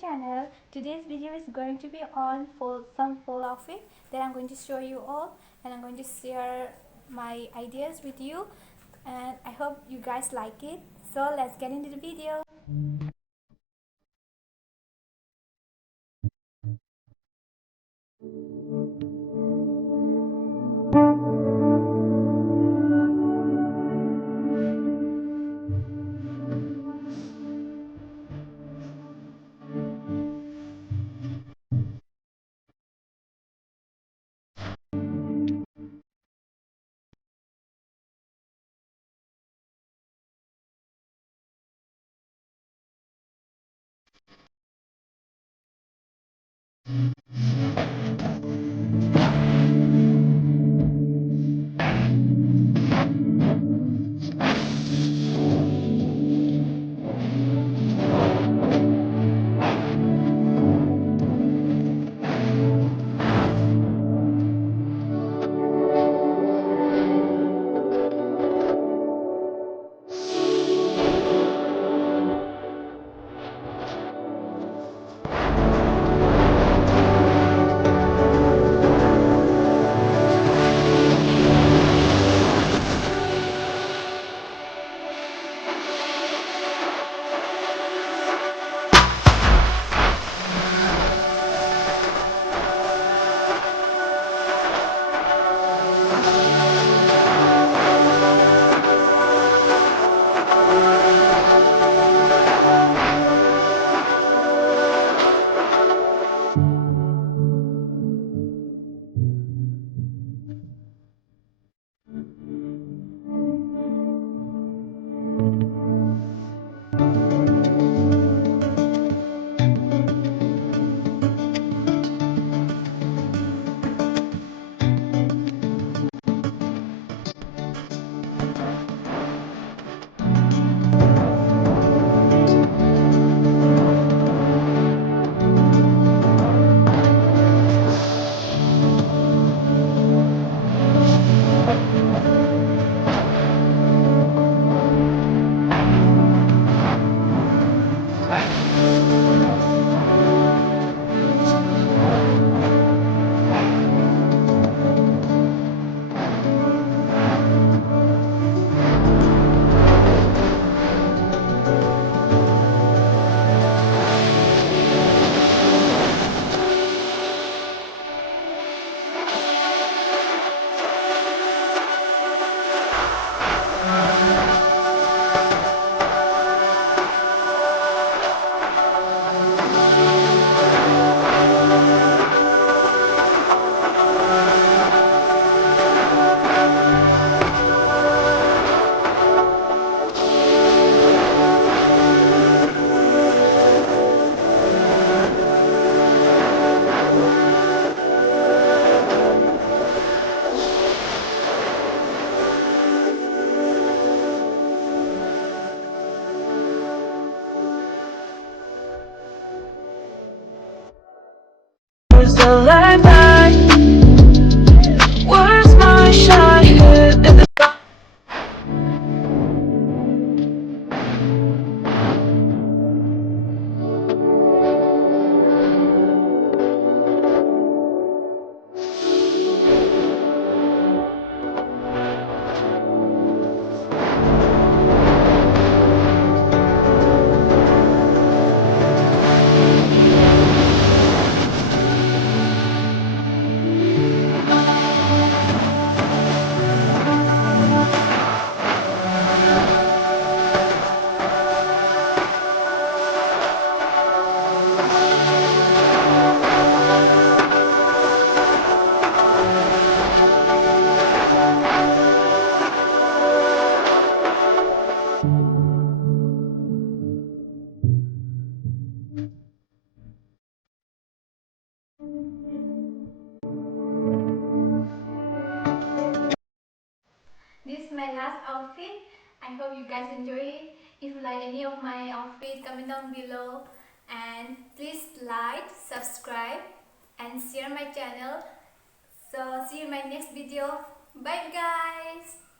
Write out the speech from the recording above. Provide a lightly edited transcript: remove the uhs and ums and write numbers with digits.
channel. Today's video is going to be on some full outfit that I'm going to show you all, and I'm going to share my ideas with you, and I hope you guys like it. So let's get into the video. Was the light back? Was my shot hit in the This is my last outfit. I hope you guys enjoy it. If you like any of my outfit, comment down below, and please like, subscribe, and share my channel. So see you in my next video. Bye guys.